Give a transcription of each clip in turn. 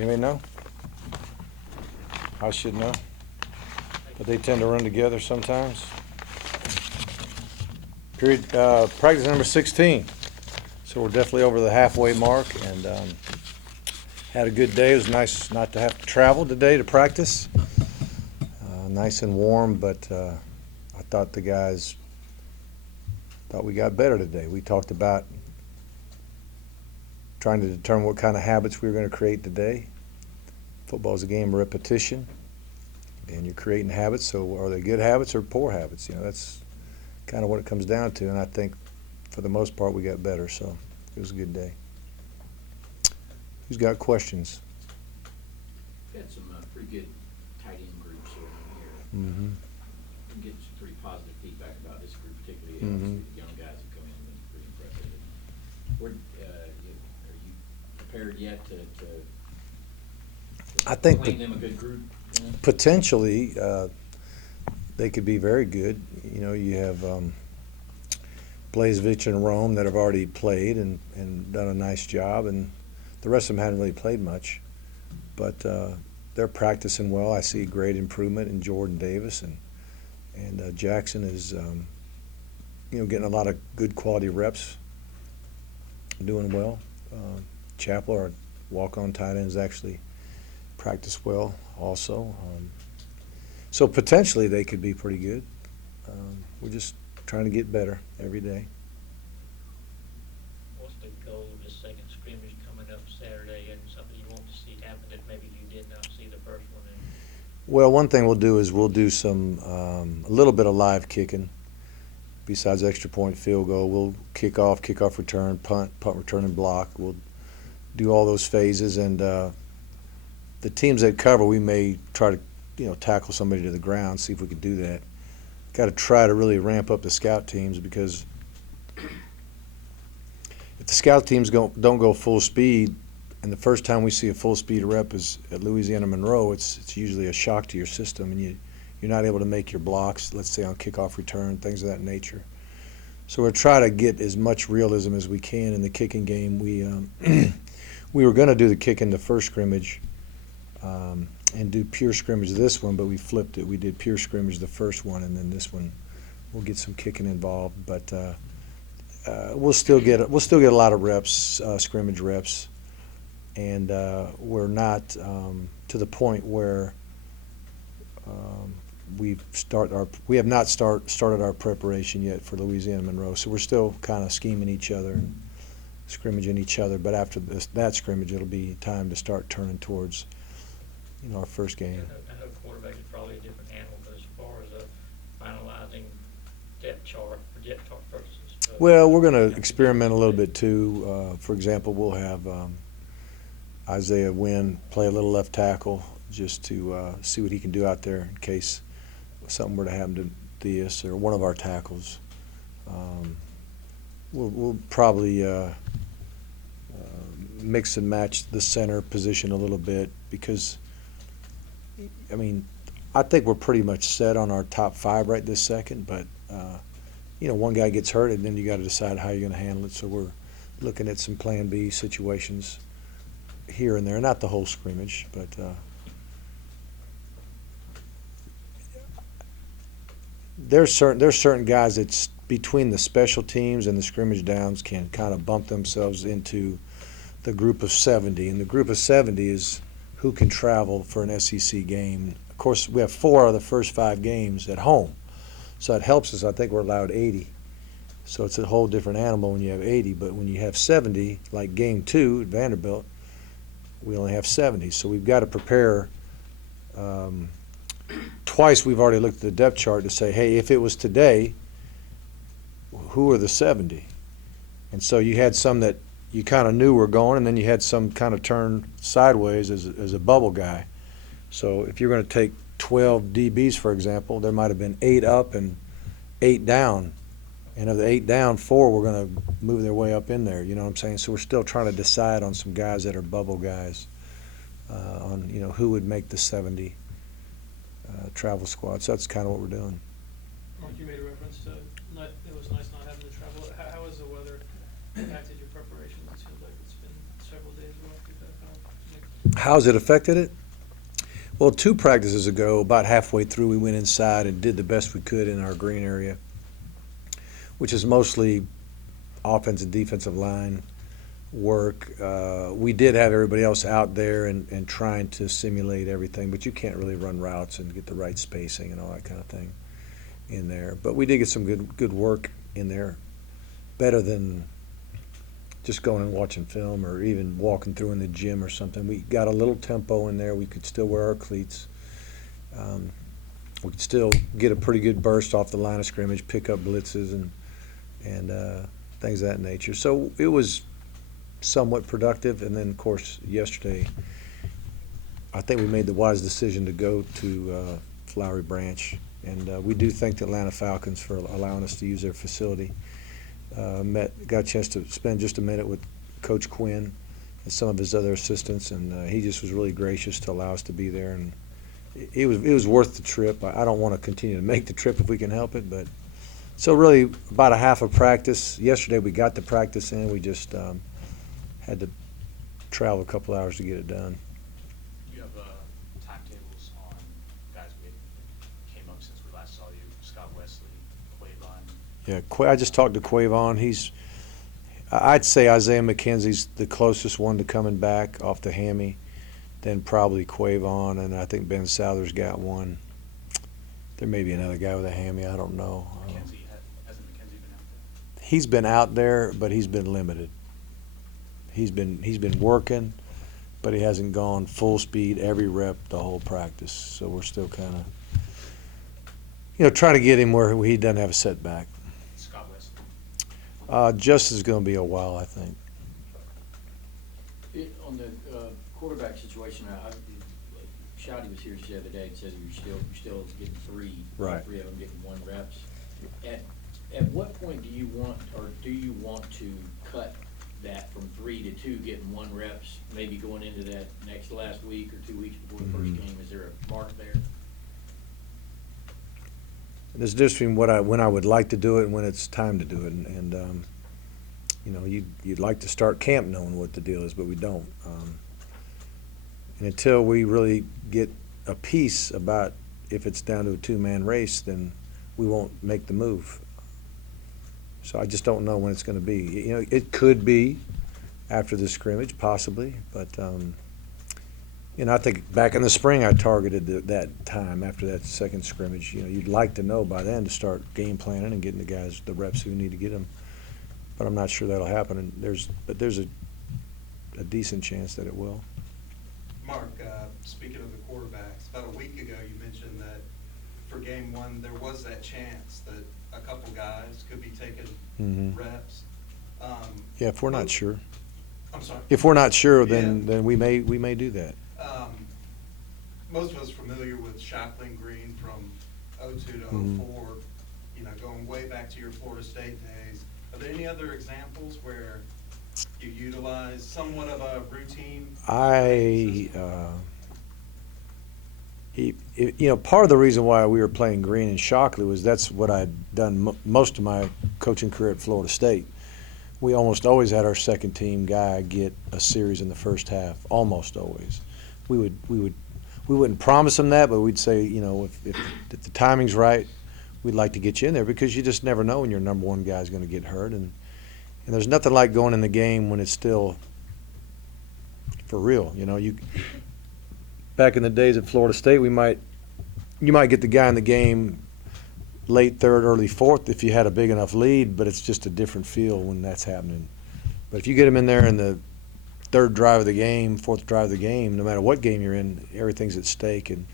Anybody know? I should know. But they tend to run together sometimes. Period. Practice number 16. So we're definitely over the halfway mark, and had a good day. It was nice not to have to travel today to practice. Nice and warm, but I thought the guys thought we got better today. We talked about trying to determine what kind of habits we were going to create today. Football is a game of repetition, and you're creating habits. So are they good habits or poor habits? You know, that's kind of what it comes down to. And I think for the most part we got better. So it was a good day. Who's got questions? We had some pretty good tight end groups around here. Mm-hmm. I'm getting some pretty positive feedback about this group, particularly Mm-hmm. the young guys that come in and been pretty impressive. Are you prepared yet to I think claim them a good group? You know? potentially they could be very good. You know, you have Blazevich and Rome that have already played and done a nice job, and the rest of them hadn't really played much, but they're practicing well. I see great improvement in Jordan Davis, and Jackson is getting a lot of good quality reps, doing well. Chapel, our walk-on tight end, has actually practiced well also. So potentially they could be pretty good. We're just trying to get better every day. What's the goal of this second scrimmage coming up Saturday, and something you want to see happen that maybe you did not see the first one? Well, one thing we'll do is we'll do some a little bit of live kicking. Besides extra point, field goal, we'll kick off return, punt return, and block. We'll do all those phases, and the teams that cover, we may try to tackle somebody to the ground, see if we can do that. Got to try to really ramp up the scout teams, because if the scout teams don't go full speed, and the first time we see a full speed rep is at Louisiana Monroe, it's usually a shock to your system, and you're not able to make your blocks, let's say on kickoff return, things of that nature. So we'll try to get as much realism as we can in the kicking game. We were going to do the kick in the first scrimmage and do pure scrimmage this one, but we flipped it. We did pure scrimmage the first one, and then this one we'll get some kicking involved. But we'll still get a lot of reps, scrimmage reps, and we're not to the point where we have not started our preparation yet for Louisiana Monroe. So we're still kind of scheming each other and scrimmaging each other. But after that scrimmage, it'll be time to start turning towards our first game. I know quarterback is probably a different animal, but as far as finalizing depth chart for depth chart purposes. Well, we're going to experiment a little bit too. For example, we'll have Isaiah Wynn play a little left tackle just to see what he can do out there in case something were to happen to Theus or one of our tackles. We'll probably mix and match the center position a little bit, because I think we're pretty much set on our top five right this second, but one guy gets hurt, and then you got to decide how you're going to handle it. So we're looking at some plan B situations here and there, not the whole scrimmage, but there's certain guys that's between the special teams and the scrimmage downs can kind of bump themselves into the group of 70, and the group of 70 is who can travel for an SEC game. Of course, we have 4 of the first 5 games at home, so it helps us. I think we're allowed 80, so it's a whole different animal when you have 80. But when you have 70, like game 2 at Vanderbilt, we only have 70. So we've got to prepare. Twice we've already looked at the depth chart to say, hey, if it was today, who are the 70? And so you had some that you kind of knew were going, and then you had some kind of turned sideways as a bubble guy. So if you're going to take 12 DBs, for example, there might have been 8 up and 8 down. And of the 8 down, 4 were going to move their way up in there. You know what I'm saying? So we're still trying to decide on some guys that are bubble guys, on who would make the 70 travel squad. So that's kind of what we're doing. Mark, you made a reference to it was nice not having to travel. How has the weather impacted your preparation? It seems like it's been several days off. How's it affected it? Well, 2 practices ago, about halfway through, we went inside and did the best we could in our green area, which is mostly offensive and defensive line work. We did have everybody else out there and trying to simulate everything, but you can't really run routes and get the right spacing and all that kind of thing in there. But we did get some good work in there, better than just going and watching film or even walking through in the gym or something. We got a little tempo in there. We could still wear our cleats. We could still get a pretty good burst off the line of scrimmage, pick up blitzes and things of that nature. So it was somewhat productive. And then, of course, yesterday, I think we made the wise decision to go to Flowery Branch. And we do thank the Atlanta Falcons for allowing us to use their facility. Got a chance to spend just a minute with Coach Quinn and some of his other assistants, and he just was really gracious to allow us to be there. And it was worth the trip. I don't want to continue to make the trip if we can help it, but so really about a half of practice. Yesterday we got the practice in. We just had to travel a couple hours to get it done. You have timetables on guys who came up since we last saw you, Scott Wesley, Quavon. Yeah, I just talked to Quavon. I'd say Isaiah McKenzie's the closest one to coming back off the hammy, then probably Quavon, and I think Ben Souther's got one. There may be another guy with a hammy, I don't know. Hasn't McKenzie been out there? He's been out there, but he's been limited. He's been working, but he hasn't gone full speed every rep the whole practice. So we're still kind of, trying to get him where he doesn't have a setback. Scott Wesley. Just is going to be a while, I think. On the quarterback situation, Shotty was here the other day and said you're still getting 3, Right. 3 of them getting 1 reps. At what point do you want to cut that from 3 to 2 getting 1 reps, maybe going into that last week or 2 weeks before the first game? Is there a mark there? There's a difference between when I would like to do it and when it's time to do it. And you'd like to start camp knowing what the deal is, but we don't. And until we really get a piece about if it's down to a 2-man race, then we won't make the move. So I just don't know when it's going to be. It could be after the scrimmage, possibly, but I think back in the spring I targeted that time after that second scrimmage. You'd like to know by then to start game planning and getting the guys the reps who need to get them. But I'm not sure that'll happen. And there's a decent chance that it will. Mark, speaking of the quarterbacks, about a week ago you mentioned that for game 1 there was that chance that a couple guys could be taking reps. Yeah, if we're not sure. I'm sorry. If we're not sure, then we may do that. Most of us familiar with Shackling Green from 02 to 04, going way back to your Florida State days. Are there any other examples where you utilize somewhat of a routine? Part of the reason why we were playing Green and Shockley was that's what I'd done most of my coaching career at Florida State. We almost always had our second team guy get a series in the first half, almost always. We wouldn't promise them that, but we'd say, if the timing's right, we'd like to get you in there because you just never know when your number 1 guy is going to get hurt. And there's nothing like going in the game when it's still for real. Back in the days at Florida State, you might get the guy in the game late third, early fourth if you had a big enough lead, but it's just a different feel when that's happening. But if you get him in there in the 3rd drive of the game, 4th drive of the game, no matter what game you're in, everything's at stake, and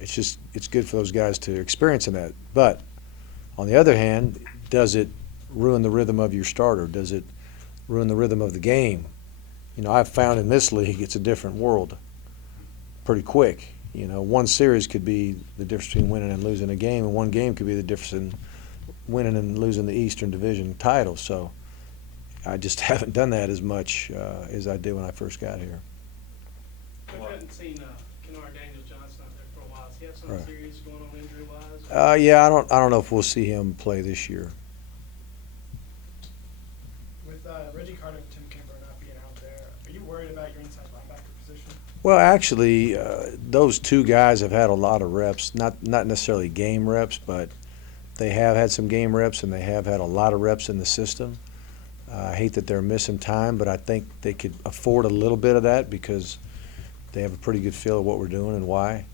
it's good for those guys to experience in that. But on the other hand, does it ruin the rhythm of your starter? Does it ruin the rhythm of the game? I've found in this league it's a different world pretty quick. 1 series could be the difference between winning and losing a game, and 1 game could be the difference in winning and losing the Eastern Division title. So I just haven't done that as much as I did when I first got here. I haven't seen Kennard Daniels-Johnson out there for a while. Does he have something Right. serious going on injury-wise? Yeah, I don't know if we'll see him play this year. With Reggie Carter and Tim Kimber not being out there, are you worried about your inside linebacker position? Well, actually, those two guys have had a lot of reps, not necessarily game reps, but they have had some game reps and they have had a lot of reps in the system. I hate that they're missing time, but I think they could afford a little bit of that because they have a pretty good feel of what we're doing and why.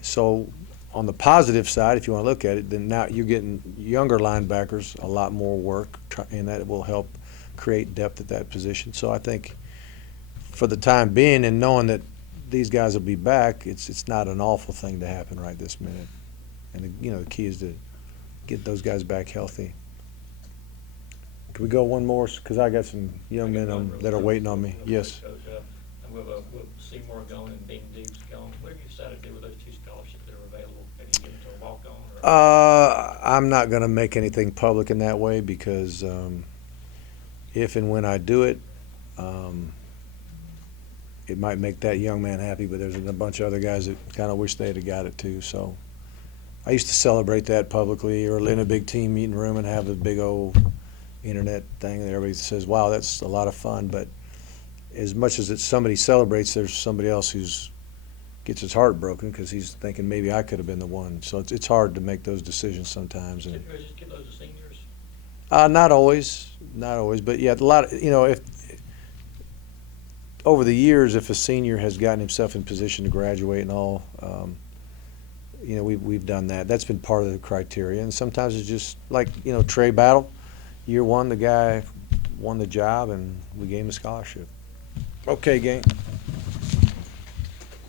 So on the positive side, if you want to look at it, then now you're getting younger linebackers a lot more work, and that will help create depth at that position. So I think for the time being and knowing that these guys will be back, it's not an awful thing to happen right this minute. And the key is to get those guys back healthy. Can we go one more? Because I got some young men that are waiting on me. Yes. And with Seymour gone and Dean Deeves gone, what have you decided to do with those two scholarships that are available? Have you given them to a walk-on? I'm not going to make anything public in that way because if and when I do it, it might make that young man happy, but there's a bunch of other guys that kind of wish they'd have got it too. So I used to celebrate that publicly or in a big team meeting room and have a big old internet thing and everybody says, wow, that's a lot of fun. But as much as somebody celebrates, there's somebody else who's gets his heart broken because he's thinking maybe I could have been the one. So it's hard to make those decisions sometimes. And Just give those to seniors? not always, but yeah, a lot of, if over the years, if a senior has gotten himself in position to graduate and all, we've done that. That's been part of the criteria. And sometimes it's just like, Trey Battle, year one, the guy won the job and we gave him a scholarship. Okay, gang.